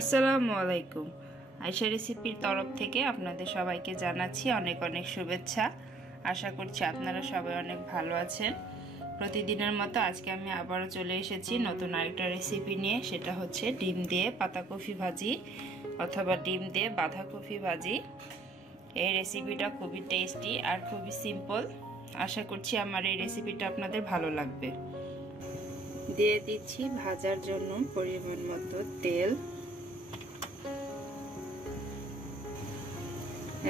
আসসালামু আলাইকুম। আয়শা রেসিপির তরফ থেকে আপনাদের সবাইকে জানাচ্ছি অনেক অনেক শুভেচ্ছা। আশা করছি আপনারা সবাই অনেক ভালো আছেন। প্রতিদিনের মতো আজকে আমি আবারও চলে এসেছি নতুন আরেকটা রেসিপি নিয়ে। সেটা হচ্ছে ডিম দিয়ে পাতাকপি ভাজি অথবা ডিম দিয়ে বাঁধাকপি ভাজি। এই রেসিপিটা খুবই টেস্টি আর খুবই সিম্পল। আশা করছি আমার এই রেসিপিটা আপনাদের ভালো লাগবে। দিয়ে দিচ্ছি ভাজার জন্য পরিমাণ মতো তেল।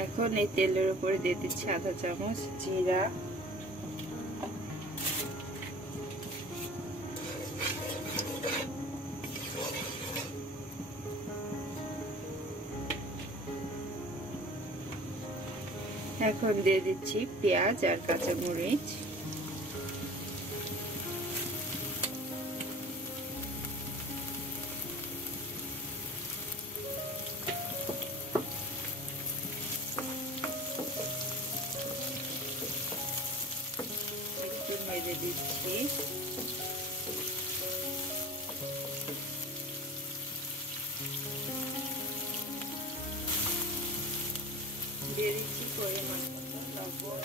এখন এই তেলের উপরে দিয়ে দিচ্ছি আধা চামচ জিরা, এখন দিয়ে দিচ্ছি পেঁয়াজ আর কাঁচামরিচ, একটু নেড়ে দিচ্ছি। দিয়ে দিচ্ছি পরিমাণ মতো লবণ,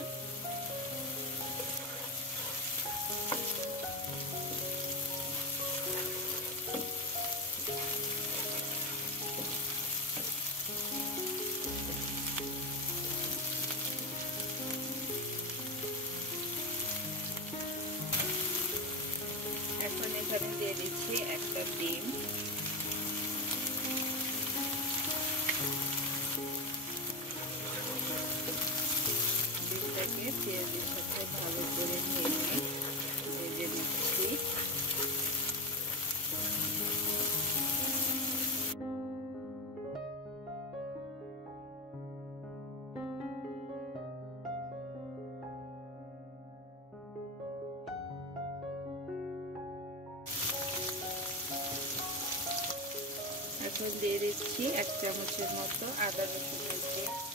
এখন এখানে দিয়ে দিচ্ছি একটা ডিম। ডিমটাকে পেঁয়াজের সাথে ভালো করে ভেজে নিচ্ছি। এখন দিয়ে দিচ্ছি 1 চামচের মতো আদা রসুনের পেস্ট।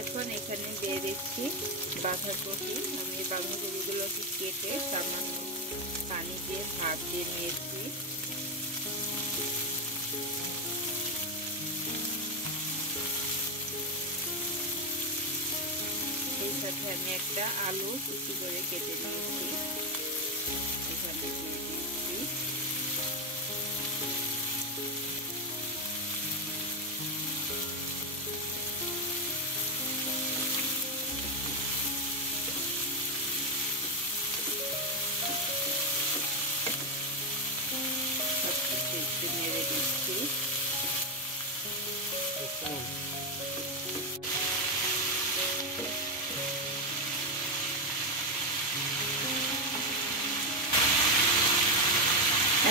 এখন এখানে দিয়ে দিচ্ছি বাঁধাকপি। আমি বাঁধাকপিগুলোকে কেটে সামান্য পানি দিয়ে ভাপ দিয়ে নিয়েছি। এই সাথে আমি একটা আলু কুচি করে কেটে নিয়েছি, এখানে দিয়ে দিচ্ছি। একটু নেড়ে দিচ্ছি।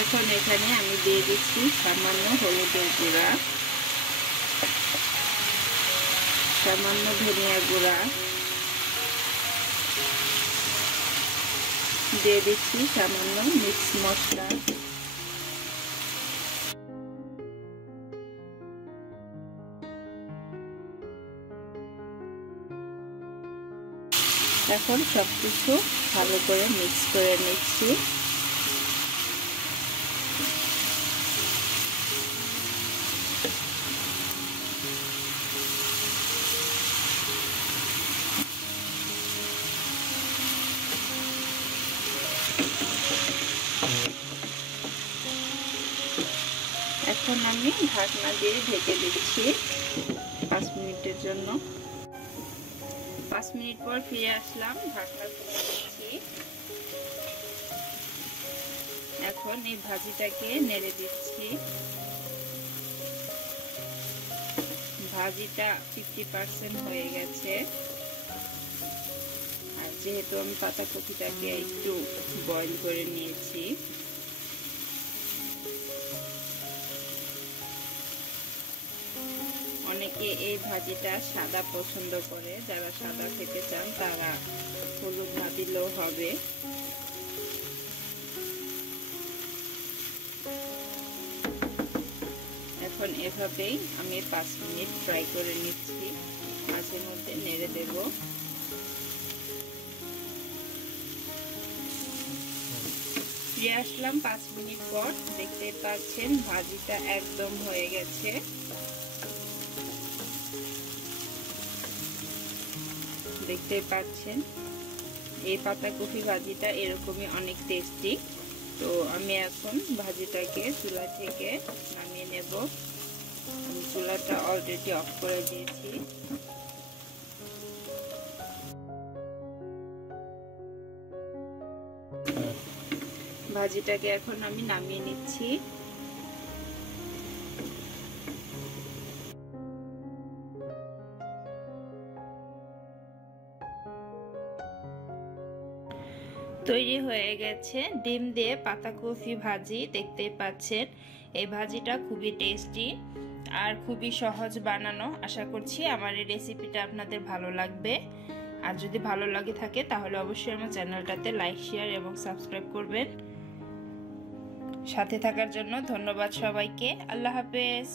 এখন এখানে আমি দিয়ে দিচ্ছি সামান্য হলুদের গুঁড়া, সামান্য ধনিয়া গুঁড়া, দিয়ে দিচ্ছি সামান্য মিক্স মশলা, এখন সবকিছু ভালো করে মিক্স করে নিচ্ছি। এখন আমি ঢাকনা দিয়ে ঢেকে দিচ্ছি 5 মিনিটের জন্য। 5 মিনিট পর ফিরে আসলাম, ঢাকনা খুলে দিচ্ছি। এখন এই ভাজিটাকে নেড়ে দিচ্ছি। ভাজিটা 50% হয়ে গেছে। আর যেহেতু আমি পাতাকপিটাকে একটু বয়েল করে নিয়েছি, অনেকে এই ভাজিটা সাদা পছন্দ করে, যারা সাদা খেতে চান তারা হলুদ না দিলেও হবে। এখন এভাবেই আমি 5 মিনিট ফ্রাই করে নিচ্ছি, মাঝে মধ্যে নেড়ে দেব। ফিরে আসলাম 5 মিনিট পর। দেখতে পাচ্ছেন ভাজিটা একদম হয়ে গেছে। দেখতে পাচ্ছেন এই পাতাকপি ভাজিটা এরকমই অনেক টেস্টি। তো আমি এখন ভাজিটাকে চুলা থেকে নামিয়ে নেব। আমি চুলাটা অলরেডি অফ করে দিয়েছি। ভাজিটাকে এখন আমি নামিয়ে নিচ্ছি। তৈরি হয়ে গেছে ডিম দিয়ে পাতাকপি ভাজি। দেখতেই পাচ্ছেন এই ভাজিটা খুবই টেস্টি আর খুবই সহজ বানানো। আশা করছি আমার এই রেসিপিটা আপনাদের ভালো লাগবে। আর যদি ভালো লাগে থাকে তাহলে অবশ্যই আমার চ্যানেলটাতে লাইক, শেয়ার এবং সাবস্ক্রাইব করবেন। সাথে থাকার জন্য ধন্যবাদ সবাইকে। আল্লাহ হাফেজ।